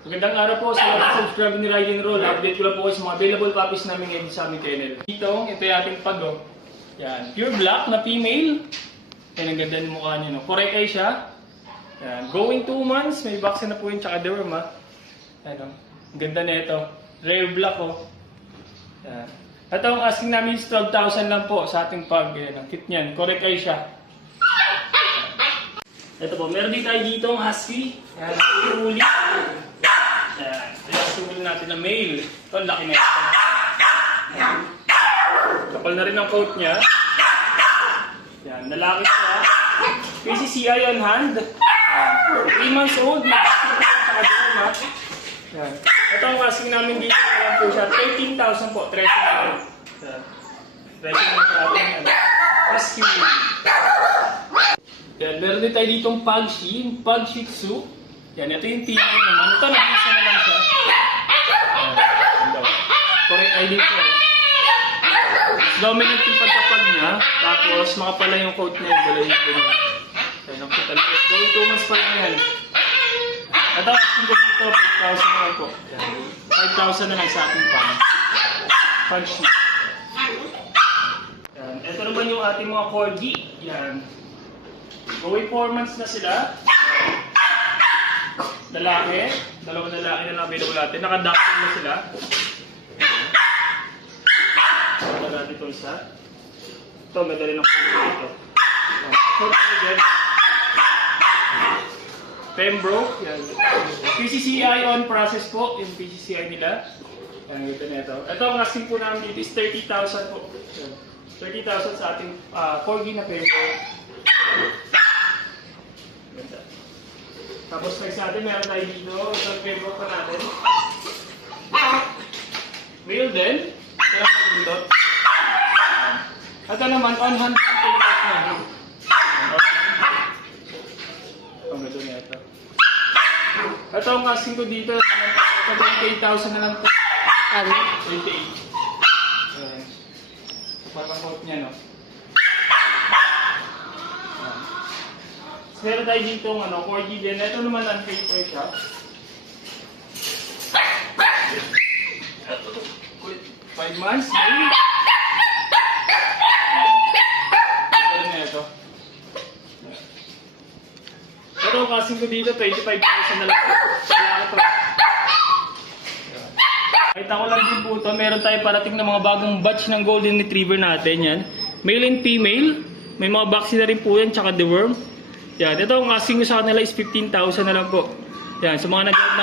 Magandang araw po sa mga subscriber ni Ride and Roll. Update ko lang po kayo sa mga available puppies namin ngayon sa aming kennel. Ito yung ating pago. Yan, pure black na female. Yan, ang ganda ng mukha niya, no? Correct eye siya. Yan, going 2 months. May vaccine na po yun, tsaka deworm, ha. Yan, ang ganda na ito. Rare black, oh. Yan. At ang asking namin is 12,000 lang po sa ating pug. Yan, ang cute niyan. Correct eye siya. Ito po, meron din tayo dito ang husky. Yan, huli. Yan, huli natin na male. Ito, ang laki na ito. Kapal na rin ang coat niya. Yan, lalaki siya. PCCI on hand. Yan, 3 months old. Yan. Ito ang asking namin dito. Yan po siya, 13,000 po. Tracing namin. Tracing namin sa ating husky. Yan, meron din tayo ditong pug shih tzu. Yan, ito yung female naman. Ito, nag-isa na lang siya. Correct ID ko. Dominant yung pagkapag niya. Tapos, makapala yung coat niya. Dala yung ko niya. Yan, ang kita lang. Going 2 months pa lang yan. At ang asking ko dito, 5,000 na lang po. Yan. 5,000 na lang sa ating pug shih. Yan, ito naman yung ating mga corgi. Yan. Going 4 months na sila. Lalaki. Dalawang lalaki na available natin. Naka-ducting na sila. Ito natin ito isa. Ito, madali ng dito. Pembroke. PCCI on process po. Yung PCCI nila. Yan, ito na ito. Ito, ang asking po namin dito is 30,000 po. 30,000 sa ating corgi na Pembroke. Tapos next natin, meron tayo dito. Isang Pembroke pa natin. Male din. Kaya mag-dot. Ito naman, on-hand Pembroke na. Ang ganda na ito. Ito ang casting ko dito. Ito 28,000 na lang ito. Ano? 28. Parang coat niya, no? Meron tayo dito ng corgi din. Ito naman ang paper siya. 5 months, maybe. Ito na ito. Pero kasing ko dito, 25,000 na lang. Wala ito. Kita ko lang din po ito. Meron tayo parating na mga bagong batch ng golden retriever natin. Yan. Male and female. May mga vaccine na rin po yan, tsaka deworm. Yan, ito ang asking ko sa kanila is 15,000 na lang po. Yan, sa mga nag-out ng